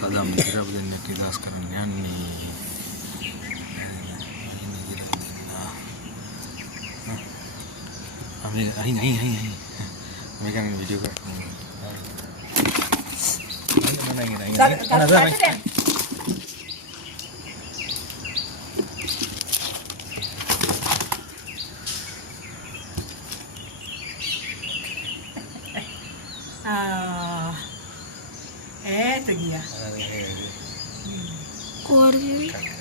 සදම් ගිරව දෙන්න නිදාස් කරන්න යන්නේ. අහින් මේක නම් වීඩියෝ එකක් itu dia. Keluarga.